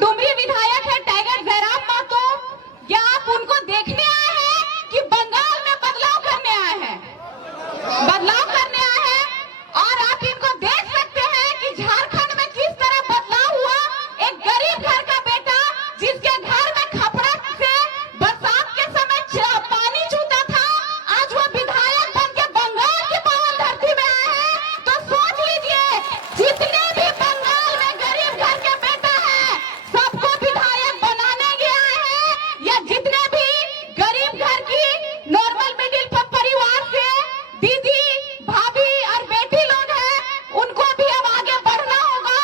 डुमरी विधायक है टाइगर जयराम महतो, क्या आप उनको देखने आए हैं कि बंगाल में बदलाव करने आए हैं? बदलाव करने आए हैं। और आप इनको देख सकते हैं कि झारखंड में किस तरह बदलाव हुआ। एक गरीब घर का बेटा जिसके घर में खपड़ा से बरसात के समय पानी चूता था, आज वो विधायक बन के बंगाल की पावन धरती में आए हैं। तो सोच लीजिए, जितने भी बंगाल में गरीब घर के बेटा है सबको विधायक बनाने के आए हैं, या जितने भी गरीब घर की नॉर्मल मिडिल परिवार से दीदी भाभी और बेटी लोग हैं, उनको भी अब आगे बढ़ना होगा,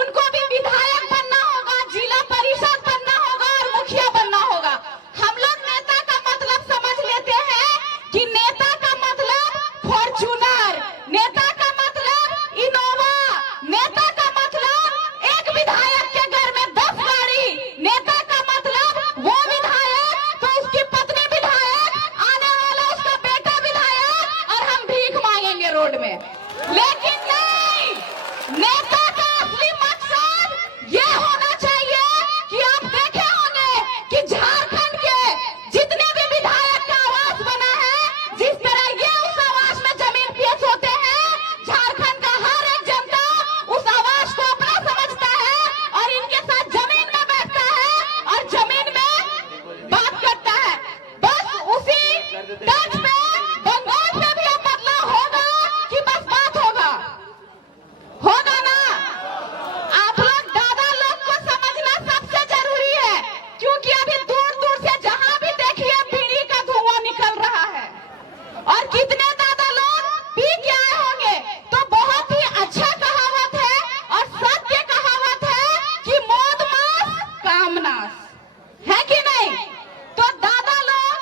उनको भी विधायक बनना होगा, जिला परिषद बनना होगा और मुखिया बनना होगा। हम लोग नेता का मतलब समझ लेते हैं कि नेता का मतलब फॉर्च्यूनर, नेता का मतलब इनोवा, नेता का मतलब एक विधायक के घर में 10 गाड़ी, नेता का मतलब वो विधायक तो उसकी पत्नी विधायक, आने वाला उसका बेटा विधायक, और हम भीख मांगेंगे रोड में। लेकिन नहीं, नेता का असली मकसद ये होना चाहिए कि आप देखे होंगे कि झारखंड के जितने भी विधायक का आवास बना है, जिस तरह ये उस आवास में जमीन पेश होते हैं, झारखंड का हर एक जनता उस आवास को अपना समझता है और इनके साथ जमीन में बैठता है और जमीन में बात करता है। बस उसी तर्ज में बंगाल में भी अब बदलाव होगा कि बस बात होगा ना। आप लोग दादा लोग को समझना सबसे जरूरी है, क्योंकि अभी दूर दूर से जहां भी देखिए बीड़ी का धुआं निकल रहा है। और कितने दादा लोग पी के आए होंगे। तो बहुत ही अच्छा कहावत है और सत्य कहावत है कि मौत मास काम नाश, है कि नहीं? तो दादा लोग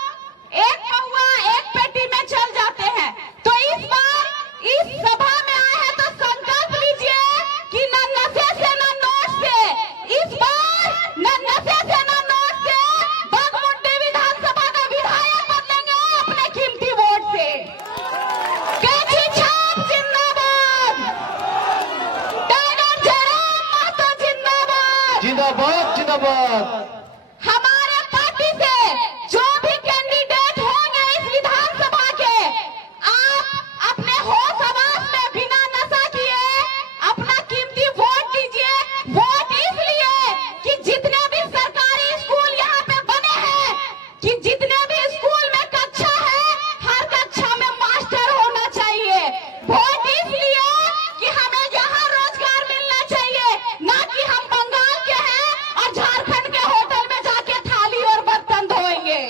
एक पौआ एक पेटी में चल जाते हैं। तो इस बार इस सभा में आए हैं तो संकल्प लीजिए कि न नशे से न नोट से, इस बार न नशे से न नोट से बागमुंडी विधानसभा का विधायक बदलेंगे अपने कीमती वोट से। कैची छाप जिंदाबाद, टाइगर जयराम महतो जिंदाबाद। जिंदाबाद जिंदाबाद। हमारे पार्टी से जो भी कैंडिडेट होंगे इस विधानसभा के, आप अपने होश आवास में बिना नशा किए अपना कीमती वोट दीजिए। वोट इसलिए कि जितने भी सरकारी स्कूल यहाँ पे बने हैं, कि जितने भी स्कूल में कक्षा है, हर कक्षा में मास्टर होना चाहिए। वोट इसलिए कि हमें यहाँ रोजगार मिलना चाहिए, ना कि हम बंगाल के हैं और झारखंड के होटल में जाके थाली और बर्तन धोएंगे।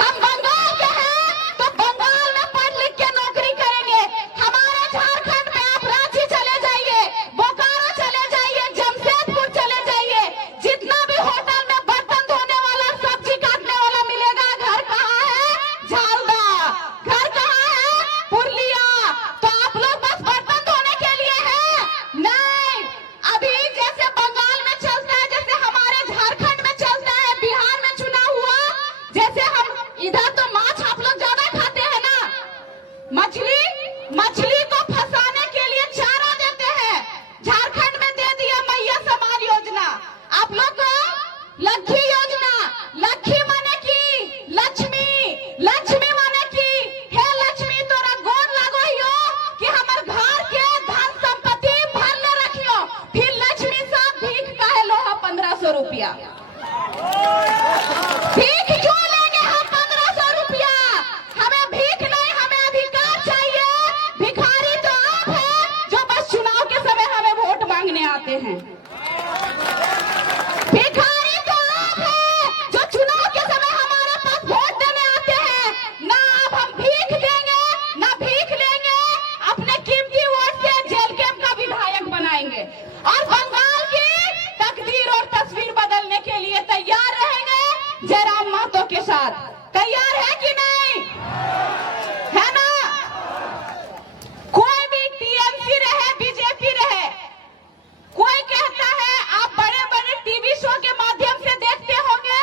हम बंगाल के हैं तो बंगाल में पढ़ लिख के नौकरी करेंगे। हमारे झारखंड में आप रांची चले जाइए, बोकारो चले जाइए, जमशेदपुर चले जाइए, जितना भी होटल में बर्तन धोने वाला, सब्जी काटने वाला मिलेगा। घर कहाँ है? झालदा। घर कहाँ है? पुरलिया। तो आप लोग बस बर्तन धोने के लिए हैं? नहीं, अभी जैसे बंगाल में चलता है, जैसे हमारे झारखंड में चलता है, बिहार में चुनाव हुआ, जैसे हम इधर तो माछ आप लोग ज्यादा खाते हैं ना, मछली को फंसाने के लिए चारा देते हैं। झारखंड में दे दिया मैया समान योजना, आप लोग को लक्ष्मी योजना। लक्ष्मी माने की लक्ष्मी, लक्ष्मी माने की हे लक्ष्मी तोरा गोर लगो कि हमर घर के धन संपत्ति भरले रखियो। फिर लक्ष्मी साहब भीख काहे लो 1500 रुपया? भीख क्यों लेंगे हम 1500 रुपया? हमें भीख नहीं, हमें अधिकार चाहिए। भिखारी तो आप हैं जो बस चुनाव के समय हमें वोट मांगने आते हैं। भिखारी तो आप हैं जो चुनाव के समय हमारे पास वोट देने आते हैं। ना अब हम भीख देंगे ना भीख लेंगे, अपने कीमती वोट से जेल कैंप का विधायक बनाएंगे और बंगाल की तकदीर और तस्वीर बदलने के लिए तैयार रहेंगे जयराम महतो के साथ। तैयार है कि नहीं? है ना? कोई भी टीएमसी रहे, बीजेपी रहे, कोई कहता है, आप बड़े बड़े टीवी शो के माध्यम से देखते होंगे,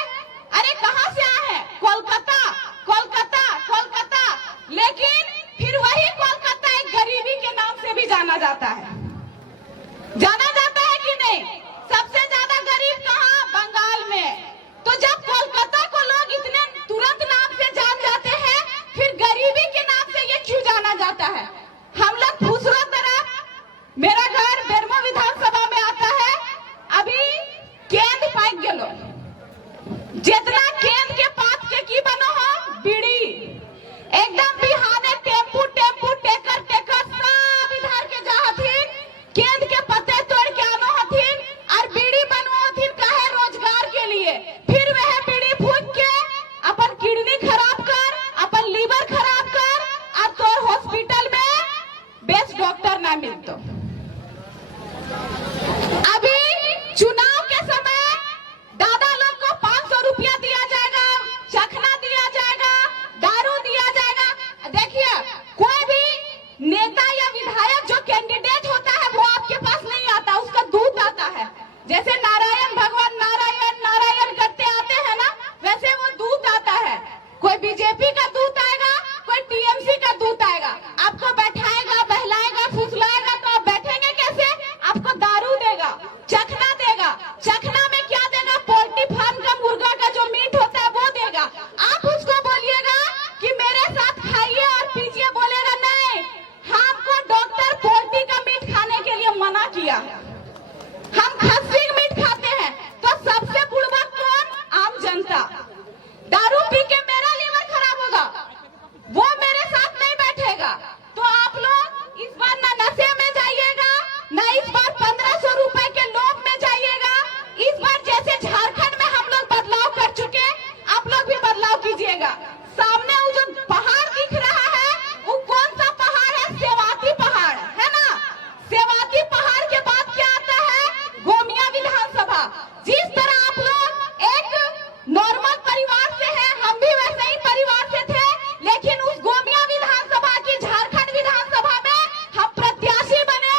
अरे कहां से आए हैं? कोलकाता, कोलकाता, कोलकाता। लेकिन फिर वही कोलकाता एक गरीबी के नाम से भी जाना जाता है कि नहीं? सबसे ज्यादा गरीब कहां जितना केंद्र के पास के की बनो हो बीड़ी एकदम बिहाने टेम्पू टेम्पू टेकर टेकर सब इधर के जा हथिन केंद्र के पते तोड़ के आनो हथिन और बीड़ी बनवा हथिन काहे रोजगार के लिए। फिर वह बीड़ी फूंक के अपन किडनी खराब कर अपन लीवर खराब कर और तोर हॉस्पिटल में बेस्ट डॉक्टर ना मिलतो। अभी चुनाव के समय दादा लोग को 500 रुपया दिया जाएगा, चखना दिया जाएगा, दारू दिया जाएगा। देखिए कोई भी नेता या विधायक जो कैंडिडेट होता है वो आपके पास नहीं आता, उसका दूत आता है। जैसे नारायण भगवान नारायण नारायण करते आते हैं ना, वैसे वो दूत आता है। कोई बीजेपी का दूत आएगा, कोई टीएमसी का दूत आएगा, आपको बैठाएगा बहलाएगा फुसलाएगा तो आप बैठेंगे कैसे? आपको दारू देगा, चखना देगा। चखना में क्या देगा? पोल्ट्री फार्म का मुर्गा का जो मीट होता है वो देगा। आप उसको बोलिएगा कि मेरे साथ खाइए और पीजिए, बोलेगा नहीं, हमको डॉक्टर पोल्ट्री का मीट खाने के लिए मना किया है, हम खस्सी का मीट खाते हैं। तो सबसे बुढ़वा कौन? आम जनता। दारू पी के मेरा लीवर खराब होगा, वो मेरे साथ नहीं बैठेगा। तो आप लोग इस बार ना नशे में जाइएगा, ना इस बार 1500 रुपए के लोभ में जाइएगा। इस बार जैसे झारखंड में हम लोग बदलाव कर चुके, आप लोग भी बदलाव कीजिएगा। सामने वो जो पहाड़ दिख रहा है वो कौन सा पहाड़ है? सेवाती पहाड़ है ना। सेवाती पहाड़ के बाद क्या आता है? गोमिया विधानसभा। जिस तरह आप लोग एक नॉर्मल परिवार से हैं, हम भी वैसे ही परिवार से थे, लेकिन उस गोमिया विधानसभा की झारखंड विधानसभा में हम प्रत्याशी बने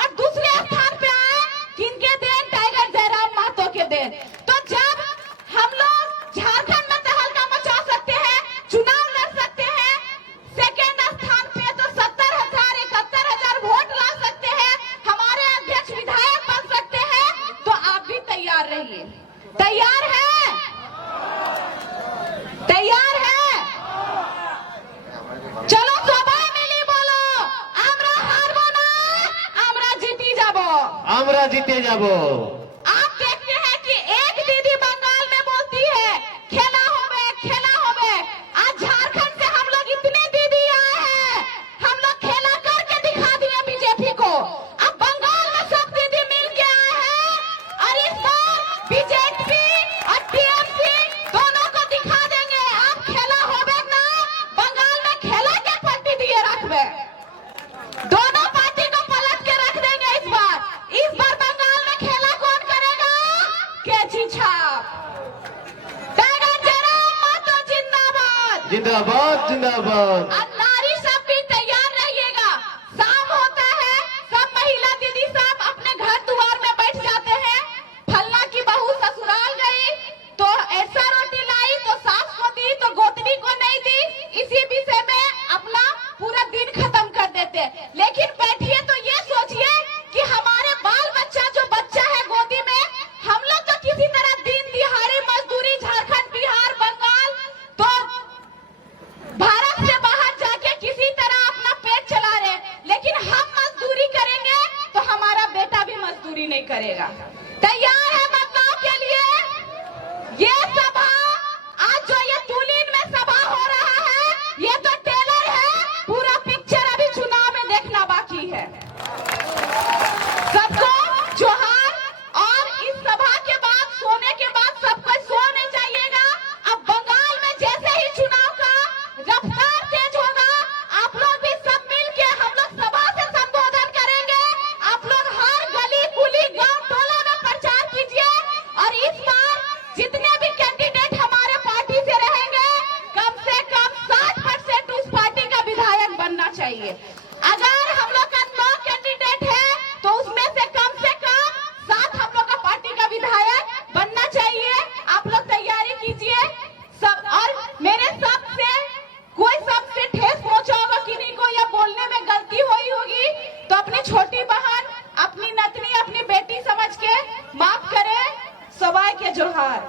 और दूसरे स्थान पे आए। किनके देन? टाइगर जयराम महतो के देन। तो जब हम लोग झारखंड में तहलका मचा सकते हैं, चुनाव लड़ सकते हैं, सेकेंड स्थान पे तो 70,000 71,000 वोट ला सकते हैं, हमारे अध्यक्ष विधायक बन सकते हैं, तो आप भी तैयार रहिए। तैयार है? तैयार है? चलो सबाई मिली बोलो, আমরা হারবো না, আমরা জিতে যাব। আমরা জিতে যাব। आप देखते हैं कि एक दीदी बंगाल में बोलती है खेला होवे खेला होवे। आज झारखंड से हम लोग इतने दीदी आए हैं, हम लोग खेला करके दिखा दिए बीजेपी को। अब बंगाल में सब दीदी मिल के आए हैं और इस बार बीजेपी और टीएमसी दोनों को दिखा देंगे आप खेला होवे ना। बंगाल में खेला के पलटी दिए रखबे, दोनों पार्टी को पलट के रख देंगे इस बार। इस बार बंगाल में खेला कौन करेगा? कैची छाप। टाइगर जयराम महतो जिंदाबाद। जिंदाबाद जिंदाबाद। और नारी सब भी तैयार रहिएगा। शाम होता है, सब महिला दीदी सब अपने घर द्वार में बैठ जाते हैं। फलना की बहू ससुराल गई तो ऐसा रोटी लाई तो सास को दी तो गोतनी को नहीं दी, इसी विषय में अपना पूरा दिन खत्म कर देते। लेकिन बैठिए तो ये सोचिए कि हमारे बाल बच्चा जो बच्चा है गोदी में, हम लोग तो किसी तरह दिन दिहाड़ी मजदूरी झारखंड बिहार बंगाल तो भारत से बाहर जाके किसी तरह अपना पेट चला रहे, लेकिन हम मजदूरी करेंगे तो हमारा बेटा भी मजदूरी नहीं करेगा। तैयार है बदलाव के लिए? ये सभा आज जो ये तुलीन में सभा हो रहा है, ये तो टेलर है, पूरा पिक्चर अभी चुनाव में देखना बाकी है। सबको जोहार। और इस सभा के बाद सोने के बाद सबको सो नहीं जाइएगा। अब बंगाल में जैसे ही चुनाव का रफ्तार तेज होगा, आप लोग भी सब मिल के हम लोग सभा से संबोधन करेंगे। आप लोग हर गली कुली गांव टोला में प्रचार कीजिए और इस बार जितने भी कैंडिडेट हमारे पार्टी से रहेंगे, कम से कम 60% उस पार्टी का विधायक बनना चाहिए। अगर हम लोग का 9 कैंडिडेट है तो उसमें से कम 7 हम लोग का पार्टी का विधायक बनना चाहिए। आप लोग तैयारी कीजिए सब। और मेरे सबसे कोई सबसे ठेस पहुंचा होगा किन्हीं को या बोलने में गलती हुई होगी तो अपनी छोटी बहन, अपनी नतनी, अपनी बेटी समझ के माफ करे। सबाई के जोहार।